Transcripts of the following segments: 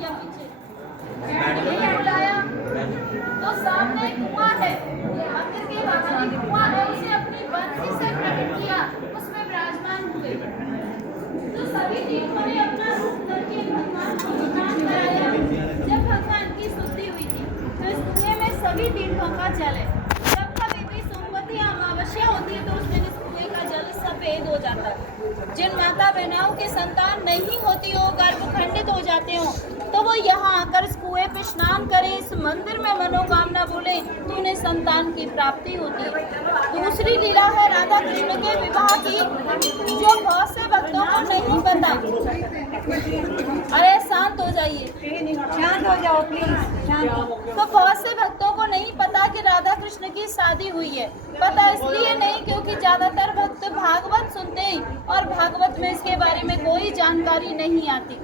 क्या पीछे नहीं बुलाया? तो सामने कुआं है, मंदिर के बाहर एक कुआं है, उसे अपनी बंसी से प्रकट किया, उसमें विराजमान हुए। तो सभी तीर्थों ने अपना रूप करके भगवान को स्नान कराया। जब भगवान की शुद्धि हुई थी तो इस कुएं में सभी तीर्थों का जल है। जब कभी भी सोमवती अमावस्या होती है तो उस दिन इस कुएं का जल सफेद हो जाता है। जिन माता बहनों की संतान नहीं होती हो, गर्भ खंडित हो जाते हो, तो वो यहाँ आकर इस कुएं पे स्नान करें, इस मंदिर में मनोकामना बोले तो उन्हें संतान की प्राप्ति होती है। दूसरी लीला है राधा कृष्ण के विवाह की, जो बहुत से भक्तों को नहीं पता। अरे शांत हो जाइए, शांत हो जाओ प्लीज, शांत हो। तो बहुत से भक्तों को नहीं पता कि राधा कृष्ण की शादी हुई है। पता इसलिए नहीं क्योंकि ज्यादातर भक्त भागवत सुनते हैं और भागवत में इसके बारे में कोई जानकारी नहीं आती।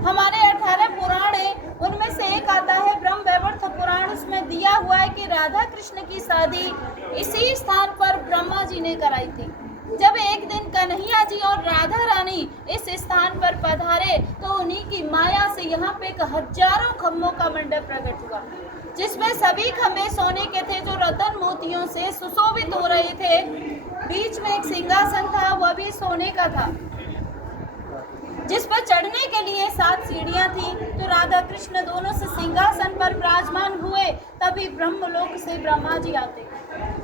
हमारे 18 पुराण है, उनमें से एक आता है ब्रह्म वैवर्त पुराण। उसमें दिया हुआ है कि राधा कृष्ण की शादी इसी स्थान पर ब्रह्मा जी ने कराई थी। जब एक दिन कन्हैया जी और राधा रानी इस स्थान पर पधारे तो उन्हीं की माया से यहाँ पे एक हजारों खम्भों का मंडप प्रकट हुआ, जिसमें सभी खम्भे सोने के थे जो रतन मोतियों से सुशोभित हो रहे थे। बीच में एक सिंहासन था, वह भी सोने का था, जिस पर चढ़ने के लिए 7 सीढ़ियां थी। तो राधा कृष्ण दोनों से सिंहासन पर विराजमान हुए। तभी ब्रह्मलोक से ब्रह्मा जी आते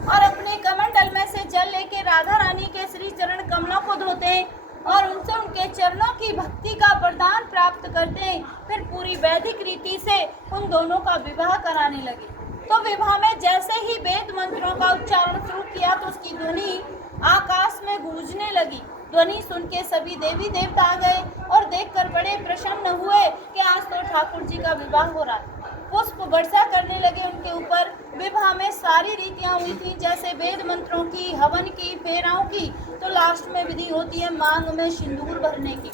और अपने कमंडल में से जल लेके राधा रानी के श्री चरण कमलों को धोते और उनसे उनके चरणों की भक्ति का वरदान प्राप्त करते। फिर पूरी वैदिक रीति से उन दोनों का विवाह कराने लगे। तो विवाह में जैसे ही वेद मंत्रों का उच्चारण शुरू किया तो उसकी ध्वनि आकाश में गूंजने लगी। ध्वनि सुन के सभी देवी देवता आ गए और देखकर बड़े प्रसन्न हुए कि आज तो ठाकुर जी का विवाह हो रहा है। पुष्प वर्षा करने लगे उनके ऊपर। विवाह में सारी रीतियां हुई थी, जैसे वेद मंत्रों की, हवन की, फेराओं की। तो लास्ट में विधि होती है मांग में सिंदूर भरने की।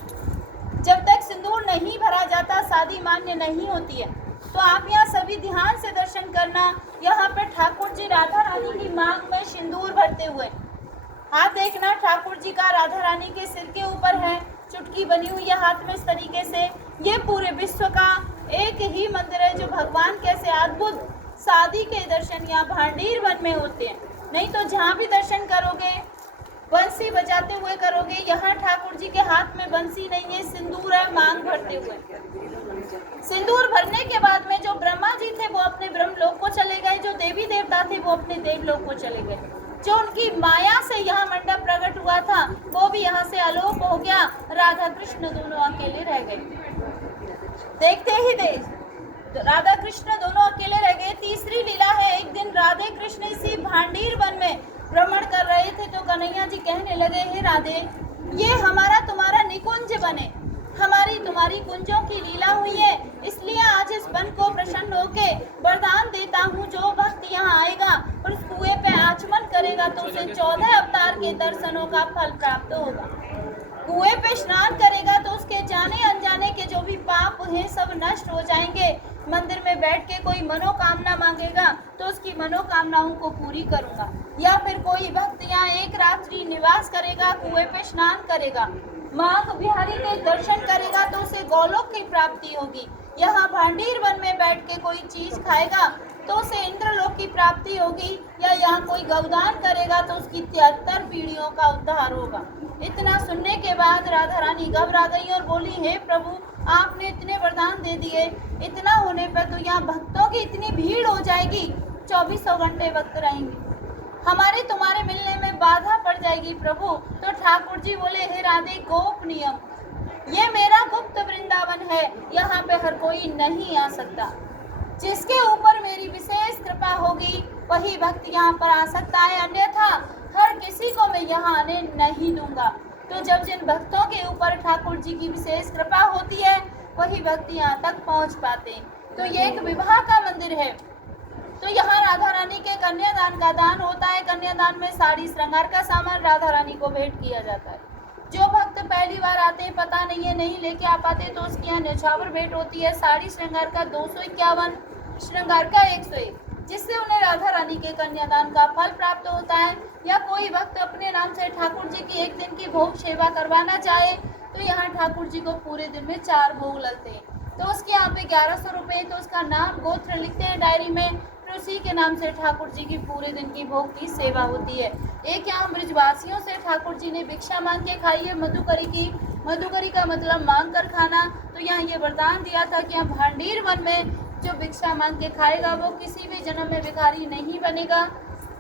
जब तक सिंदूर नहीं भरा जाता शादी मान्य नहीं होती है। तो आप यहाँ सभी ध्यान से दर्शन करना। यहाँ पे ठाकुर जी राधा रानी की मांग में सिंदूर भरते हुए, हाथ देखना ठाकुर जी का राधा रानी के सिर के ऊपर है, चुटकी बनी हुई है हाथ में इस तरीके से। ये पूरे विश्व का एक ही मंदिर है जो भगवान कैसे अद्भुत शादी के दर्शन यहाँ भांडीर वन में होते हैं। नहीं तो जहाँ भी दर्शन करोगे बंसी बजाते हुए करोगे। यहाँ ठाकुर जी के हाथ में बंसी नहीं है, सिंदूर है मांग भरते हुए। सिंदूर भरने के बाद में जो ब्रह्मा जी थे वो अपने ब्रह्मलोक को चले गए, जो देवी देवता थे वो अपने देवलोक को चले गए। जो उनकी माया से यहाँ मंडप प्रकट हुआ था वो भी यहाँ से अलोप हो गया। राधा कृष्ण दोनों अकेले रह गए। देखते ही राधा कृष्ण दोनों अकेले रह गए। तीसरी लीला है, एक दिन राधे कृष्ण इसी भांडीर वन में भ्रमण कर रहे थे तो कन्हैया जी कहने लगे, हे राधे, ये हमारा तुम्हारा निकुंज बने, हमारी तुम्हारी कुंजों की लीला हुई है, इसलिए आज इस वन को प्रसन्न होके वरदान देता हूँ। जो भक्त यहाँ आएगा और उस कुएं पे आचमन करेगा तो उसे 14 अवतार के दर्शनों का फल प्राप्त होगा। कुएं पे स्नान करेगा तो उसके जाने अनजाने के जो भी पाप हैं सब नष्ट हो जाएंगे। मंदिर में बैठ के कोई मनोकामना मांगेगा तो उसकी मनोकामनाओं को पूरी करूंगा। या फिर कोई भक्त यहाँ एक रात्रि निवास करेगा, कुएं पे स्नान करेगा, माँ बिहारी के दर्शन करेगा तो उसे गोलोक की प्राप्ति होगी। यहाँ भांडीर वन में बैठ के कोई चीज खाएगा तो उसे इंद्रलोक की प्राप्ति होगी। या यहाँ कोई गौदान करेगा तो उसकी 73 पीढ़ियों का उद्धार होगा। इतना सुनने के बाद राधा रानी घबरा गई और बोली, हे प्रभु, आपने इतने वरदान दे दिए, इतना होने पर तो यहाँ भक्तों की इतनी भीड़ हो जाएगी, 24 घंटे वक्त रहेंगे, हमारे तुम्हारे मिलने में बाधा पड़ जाएगी प्रभु। तो ठाकुर जी बोले, हे राधे, गोप नियम, ये मेरा गुप्त वृंदावन है, यहाँ पे हर कोई नहीं आ सकता। जिसके ऊपर मेरी विशेष कृपा होगी वही भक्त यहाँ पर आ सकता है, अन्यथा हर किसी को मैं यहाँ आने नहीं दूंगा। तो जब जिन भक्तों के ऊपर ठाकुर जी की विशेष कृपा होती है वही भक्त यहाँ तक पहुँच पाते हैं। तो ये एक विवाह का मंदिर है। तो यहाँ राधा रानी के कन्यादान का दान होता है। कन्यादान में साड़ी श्रृंगार का सामान राधा रानी को भेंट किया जाता है। जो भक्त पहली बार आते हैं, पता नहीं है, नहीं लेके आ पाते, तो उसके यहाँ न्यौछावर भेंट होती है। साड़ी श्रृंगार का 251, श्रृंगार का 101, जिससे उन्हें राधा रानी के कन्यादान का फल प्राप्त होता है। या कोई भक्त अपने नाम से ठाकुर जी की एक दिन की भोग सेवा करवाना चाहे तो यहाँ ठाकुर जी को पूरे दिन में 4 भोग लगते हैं। तो उसके 1100 रुपये तो उसका नाम गोत्र लिखते हैं डायरी में, फिर उसी के नाम से ठाकुर जी की पूरे दिन की भोग की सेवा होती है। एक यहाँ ब्रजवासियों से ठाकुर जी ने भिक्षा मांग के खाई है मधुकरी की। मधुकरी का मतलब मांग कर खाना। तो यहाँ ये वरदान दिया था कि यहाँ भांडीर वन में जो भिक्षा मांग के खाएगा वो किसी भी जन्म में भिखारी नहीं बनेगा,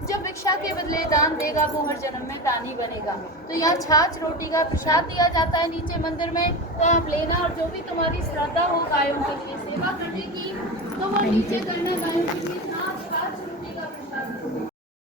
जो भिक्षा के बदले दान देगा वो हर जन्म में दानी बनेगा। तो यहाँ छाछ रोटी का प्रसाद दिया जाता है नीचे मंदिर में, तो आप लेना, और जो भी तुम्हारी श्रद्धा हो गायों के लिए सेवा करने की तो वो नीचे करना, गायों के लिए